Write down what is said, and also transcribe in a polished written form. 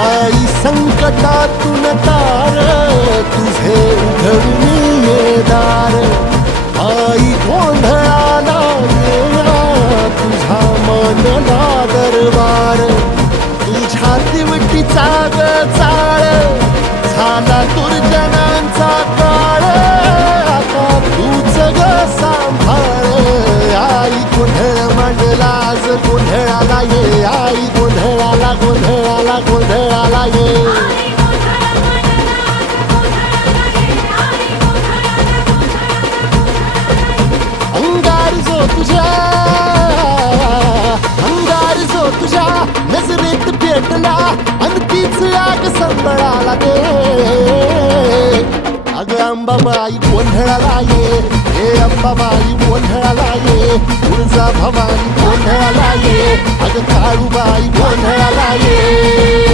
आई संकटातून तार तुझे उघडून ये दार आई गोंधळाला येणा तुझा मनला दरबार तुझ्या दिवटीचा ग चाळ झाला दुर्जनांचा काळ आता तूच ग सांभाळ आई गोंधळ मांडला आज गोंधळाला ये आई गोंधळाला गोंधळाला गोंधळाला ये अंगार जो तुझ्या नजरेत पेटला अन तीच आग संबळाला दे अग अंबाबाई गोंधळाला ये हे अंबाबाई गोंधळाला ये तुळजा भवानी गोंधळाला ये अग काळूबाई गोंधळाला ये